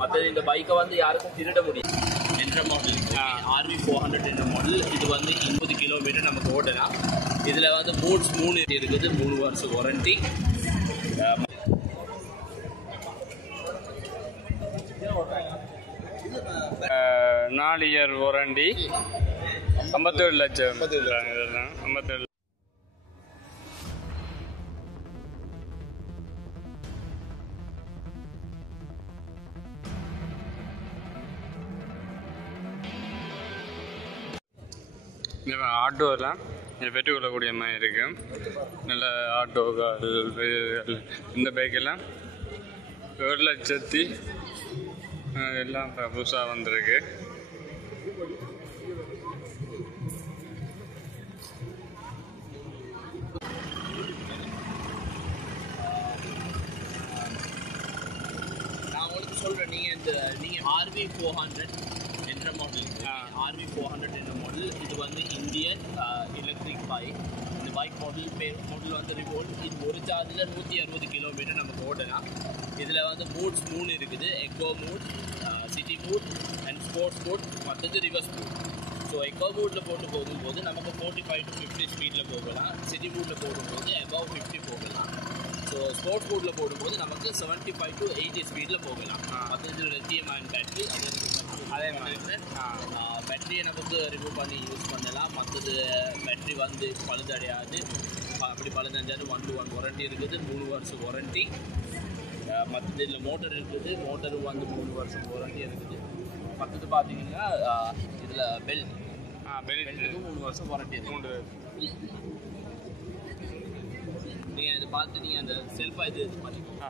மற்றது இந்த பைக்கை வந்து யாருக்கும் திருட முடியும் என்ற மாடல் RV 400 என்ற மாடல். இது வந்து 20 கிலோமீட்டர் நமக்கு ஓடலாம். இதில் வந்து மோட்ஸ் 3 இருக்குது, 3 வருஷம் வாரண்டி. 4 இயர் வாரண்டி, 57 லட்சம். 57 ஆட்டோலாம் பெற்றுக்கொள்ளக்கூடிய மாதிரி இருக்கு. நல்ல ஆட்டோகள் இந்த பைக்கெல்லாம் 7 லட்சத்தி எல்லாம் புதுசாக வந்திருக்கு. நான் உங்களுக்கு சொல்கிறேன், நீங்கள் RV 400 என்ற மாடல், RV 400 என்ற மாடல். இது வந்து இந்தியன் எலக்ட்ரிக் பைக். இந்த பைக் மாடல் வந்து ரிவோல்ட். இது ஒரு சார்ஜில் 160 கிலோமீட்டர் நமக்கு ஓடலாம். இதில் வந்து மோட்ஸ் 3 இருக்குது. Eco mode, city mode and sports mode, மற்றது ரிவர்ஸ் மோட். ஸோ எக்கோ மோட்டில் போட்டு போகும்போது நமக்கு 45 to 50 ஸ்பீடில் போகலாம். சிட்டி மோட்டில் போடும்போது above 50 போகலாம். ஸோ ஸ்போர்ட்ஸ் மோட்டில் போடும்போது நமக்கு 75 to 80 ஸ்பீடில் போகலாம். மற்றது லித்தியம் அயன் பேட்டரி, அதே மாதிரி பேட்டரியை நமக்கு ரிமூவ் பண்ணி யூஸ் பண்ணலாம். மற்றது பேட்டரி வந்து பழுதடையாது. அப்படி பழுதடைஞ்சாலும் 1 to 1 வாரண்டி இருக்குது, 3 வருஷம் வாரண்டி. மற்றது இதில் மோட்டர் இருக்குது, மோட்டரும் வந்து 3 வருஷம் வாரண்டி இருக்குது. மற்றது பார்த்தீங்கன்னா இதில் பெல்ட்டுக்கு 3 வருஷம் வாரண்டி இருக்குது. நீங்கள் இதை பார்த்து நீங்கள் அந்த செல்ஃபாக இது பண்ணிக்கோங்க.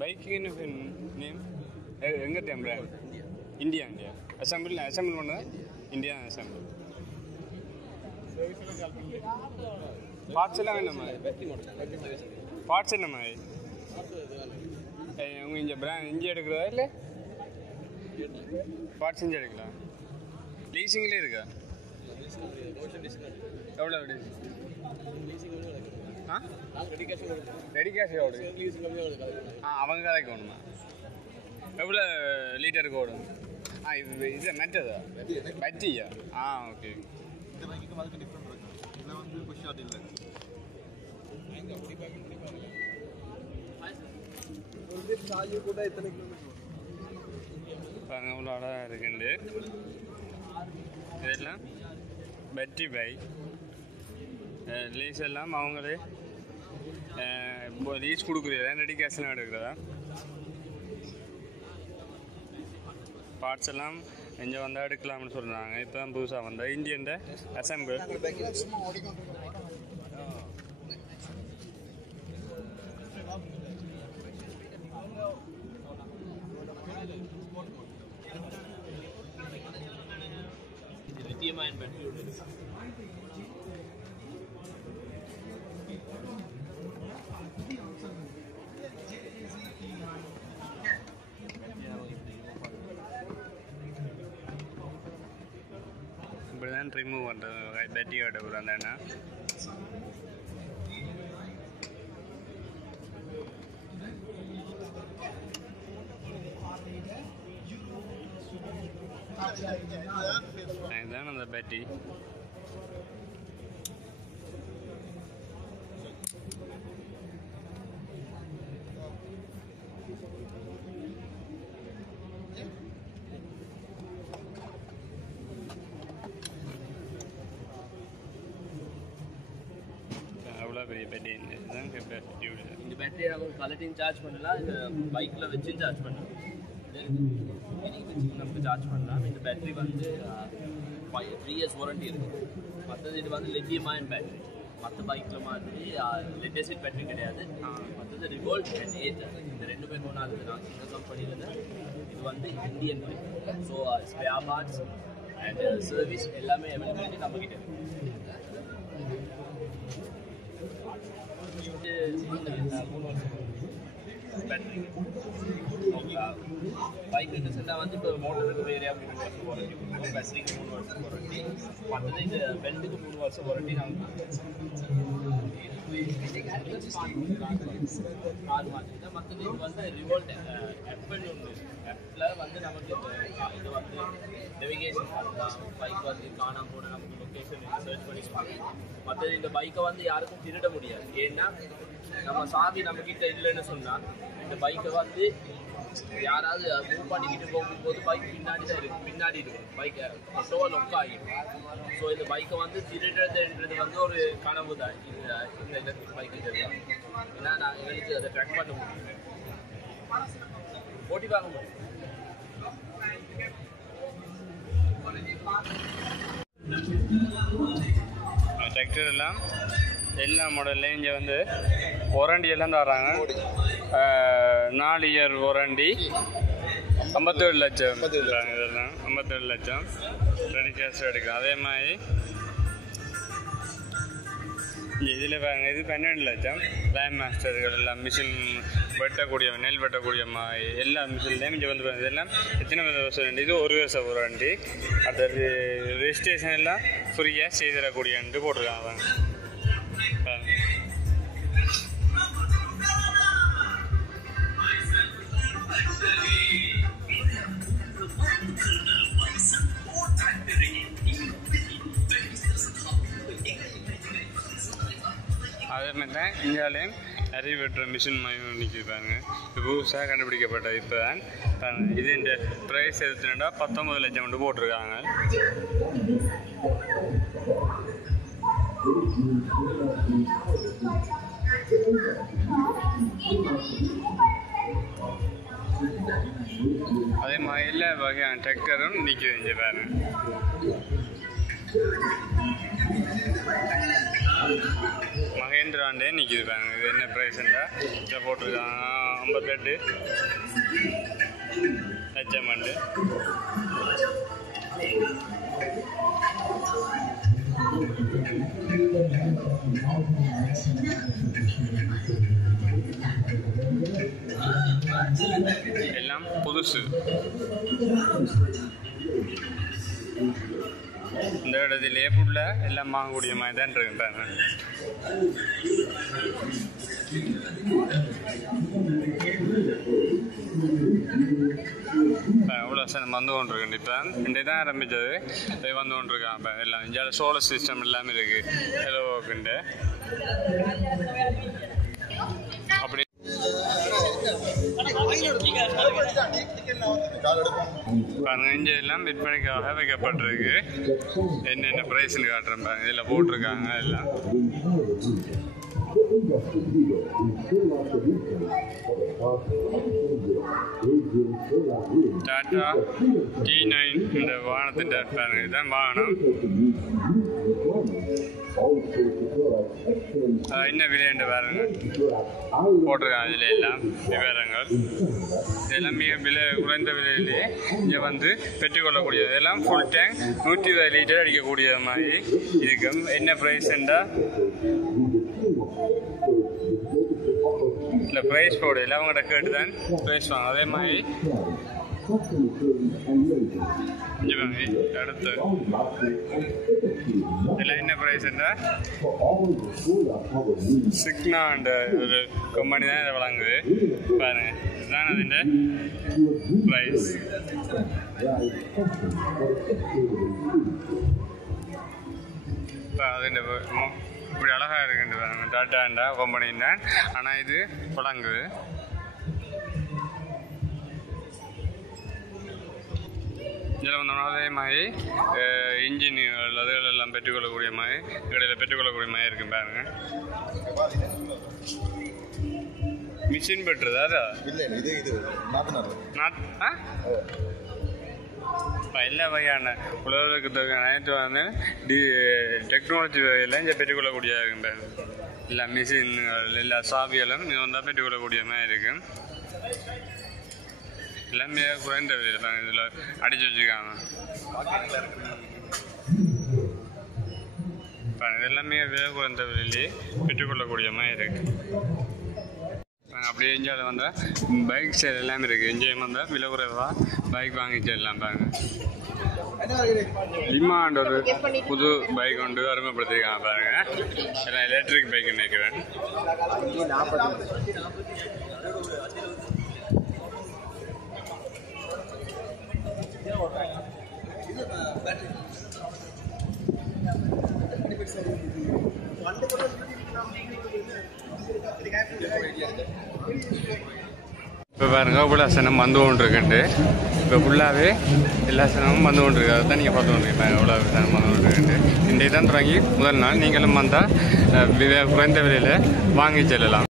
பைக்கின்னு நேம் எங்கே டைம் இந்தியா அசம்பிள் பண்ணதா இந்தியா அசம்பிள். பார்ட்ஸ் எல்லாம் என்ன மாதிரி? பார்ட்ஸ் என்ன மாதிரி? உங்கள் இங்கே இஞ்சி எடுக்கிறதா இல்லை பார்ட்ஸ் இஞ்சி எடுக்கலாம்? லீசிங்லேயே இருக்கா? எவ்வளோ ரெடி கேஷ் ஓடு? அவங்க கதைக்கு ஓடுமா? எவ்வளோ லிட்டருக்கு ஓடும்? இது மெட்டதா பேட்டரியா? ஓகே. எவ்வளோ அழகாக இருக்குண்டு. இதெல்லாம் பேட்டரி பைக். லீஸ் எல்லாம் அவங்களே லீஸ் கொடுக்குறதா, ரெடி கேஷ்லாம் எடுக்கிறதா? பார்ட்ஸ் எல்லாம் இங்கே வந்தால் எடுக்கலாம்னு சொல்கிறாங்க. இப்போ தான் புதுசாக வந்தால் இந்தியன் அசம்பிள். லித்தியம்-அயன் பேட்டரியோட இப்படி தான் ரிமூவ் பண்ணுறது பேட்டரியோட கூட அந்த இதுதான் அந்த பேட்டரி. அவ்வளோ பெரிய பேட்டரி இதுதான் பேட்டரி. இந்த பேட்டரியை நம்ம கலெக்டிங் சார்ஜ் பண்ணலாம், இந்த பைக்கில் வச்சு சார்ஜ் பண்ணலாம். நமக்கு சார்ஜ் பண்ணலாம். இந்த பேட்டரி வந்து 3 years வாரண்டி இருக்குது. மற்றது இது வந்து லித்தியம் அயன் பேட்டரி. மற்ற பைக்கில் மாதிரி லெட் ஆசிட் பேட்டரி கிடையாது. மற்றது ரிவோல்ட் அண்ட் ஏத்தர் இந்த ரெண்டுமே கொண்டாடுது. நான் சின்ன கம்பெனியில் இது வந்து Indian bike. So spare parts and service எல்லாமே அவைலபிலிட்டி நம்மக்கிட்ட இருக்குது. பேட்டரி பைக் ரீசெண்டாக வந்து இப்போ மோட்டருக்கு வேறையாக 3 வருஷம் வாரண்டி கொடுக்கும், பேட்டரிக்கு 3 வருஷம் வாரண்டி, மற்றது இந்த பெண்டுக்கு 3 வருஷம் வாரண்டி நாங்கள் கார் மாதிரி. மற்றது இது வந்து ரிவோல்ட் ஆப்பிள் ஒன்று. ஆப்பில் வந்து நமக்கு இது வந்து நேவிகேஷன் பண்ணலாம், பைக் வந்து காணாமல் போன நமக்கு லொக்கேஷன் சர்ச் பண்ணி சொல்லலாம். மற்றது இந்த பைக்கை வந்து யாருக்கும் திருட முடியாது. ஏன்னா நம்ம சாவி நம்மக்கிட்ட இல்லைன்னு சொன்னால் இந்த பைக்கை வந்து யாராவது மூவ் பண்ணிக்கிட்டு போகும்போது பைக் பின்னாடி தான் இருக்கும், பின்னாடி இருக்கும், பைக்கை டோல் லொக் ஆகிடும். ஸோ இந்த பைக்கை வந்து திருடுறதுன்றது வந்து ஒரு கனவு தான் இந்த எலக்ட்ரிக் பைக்கு தெரியும். ஏன்னா நான் எங்களுக்கு அதை ட்ராக் பண்ண முடியும், ஓட்டி பார்க்க முடியும். டிராக்டர் எல்லாம் எல்லா மாடல்லையும் இங்கே வந்து வாரண்டி எல்லாம் தராங்க. 4 இயர் வாரண்டி, 57 லட்சம் இதெல்லாம் 57 லட்சம் ரெடி கேஷ் எடுக்கலாம். அதே மாதிரி இதில் பாருங்க, இது 12 லட்சம். லைன் மாஸ்டர்கள் எல்லாம் மிஷின் வெட்டக்கூடிய நெல் வெட்டக்கூடிய எல்லா மிஷின்லேயும் இங்கே வந்து இதெல்லாம் எத்தனை வருஷம், இது 1 வருஷம் வாரண்டி. அடுத்தது ரெஜிஸ்ட்ரேஷன் எல்லாம் ஃப்ரீயாக செய்திடக்கூடியன்ட்டு போட்டிருக்காங்க. அதே மாதிரி தான் இந்தியாவிலையும் நிறைய வெட்டுற மிஷின் மையம் நிற்கிறாங்க. இது புதுசாக கண்டுபிடிக்கப்பட்ட இப்போ தான் இது இந்த ப்ரைஸ் எடுத்துனா 19 லட்சம் கொண்டு போட்டிருக்காங்க. அதே மாதிரி எல்லா வகையான டிராக்டரும் நிற்கிது இங்கே பாருங்க. மகேந்திராண்டே நிற்கிது பாருங்க. இது என்ன ப்ரைஸ்ண்டா இதை போட்டிருக்காங்க 58 லட்சம் ஆண்டு. எல்லாம் புதுசு. இந்த இடத்துலேயே ஃபுல்லாக எல்லாம் வாங்கக்கூடிய மாதிரி தான் இருக்குன்றாங்க. எவ்வளோ சார் வந்து கொண்டிருக்கு. இப்போ இந்த தான் ஆரம்பித்தது வந்து கொண்டிருக்கான். இப்போ எல்லாம் இந்தியாவில் சோலார் சிஸ்டம் எல்லாமே இருக்குது. எலோவுக்குண்டு அப்படி பதினஞ்சு எல்லாம் விற்பனைக்காக வைக்கப்பட்டிருக்கு. என்னென்ன ப்ரைஸ்ன்னு காட்டுறேன் பாருங்க. இதில் போட்டிருக்காங்க எல்லாம். டாட்டா T9 இந்த வாகனத்தின் பாருங்க. இதுதான் வாகனம். என்ன விலைன்னு பாருங்க போட்டிருக்காங்க. இதில் எல்லாம் விவரங்கள் இதெல்லாம் மிக விலை குறைந்த விலையிலேயே இங்கே வந்து பெற்றுக்கொள்ளக்கூடியது. இதெல்லாம் ஃபுல் டேங்க் 120 லிட்டர் அடிக்கக்கூடிய மாதிரி இருக்கும். என்ன ப்ரைஸ்ண்டா இல்லை ப்ரைஸ் போடு இல்லை அவங்கள்ட்ட கேட்டு தான் ப்ரைஸ் வாங்க. அதே மாதிரி அடுத்து இதெல்லாம் என்ன ப்ரைஸ்ண்டா சிக்னான்ற ஒரு கம்பெனி தான் இதை வழங்குது பாருங்க. இதுதான் அதுன்ற ப்ரைஸ். அதுன்ற இப்படி அழகாக இருக்குன்னு பாருங்க. டாட்டாண்டா கம்பெனின்னா ஆனால் இது வழங்குது. இதில் வந்தோம்னா அதே மாதிரி இன்ஜின்கள் அதுகள் எல்லாம் பெற்றுக்கொள்ளக்கூடிய மாதிரி இடையில பெற்றுக்கொள்ளக்கூடிய மாதிரி இருக்கும் பாருங்க. மிஷின் பெட்டுறதா இல்லை இது எல்லா வகையான உலகளுக்கு அனைத்து வந்து டெக்னாலஜி வகையில் இங்கே பெற்றுக்கொள்ளக்கூடிய எல்லா மிஷின்கள் எல்லா சாவிகளும் இது வந்தால் பெற்றுக்கொள்ளக்கூடிய மாதிரி இருக்கு. எல்லாமே குறைந்த விலையில் இதில் அடிச்சு வச்சுருக்காங்க. இது எல்லாமே விலை குறைந்த விலையிலே பெற்றுக்கொள்ளக்கூடிய மாதிரி இருக்கு. அப்படியே இந்தியாவில் வந்தால் பைக் சேல் எல்லாமே இருக்குது. இங்கேயும் வந்தால் விலை குறைவாக பைக் வாங்கி செல்லலாம் பாருங்க. டிமாண்ட் ஒரு புது பைக் கொண்டு அறிமுகப்படுத்திருக்காங்க பாருங்க. எல்லாம் எலக்ட்ரிக் பைக் நினைக்கிறேன். இப்போ பாருங்க இவ்வளோ சனம் வந்து கொண்டு இருக்குன்ட்டு. இப்போ ஃபுல்லாகவே எல்லா சனமும் வந்து கொண்டு இருக்கு. அதை தான் நீங்கள் பார்த்து கொண்டு இருக்கீங்க. எவ்வளோ சனம் வந்து கொண்டு இருக்குன்ட்டு. இன்றைக்கு தான் தொடங்கி முதல் நாள் நீங்களும் வந்தால் குறைந்த விலையில் வாங்கி செல்லலாம்.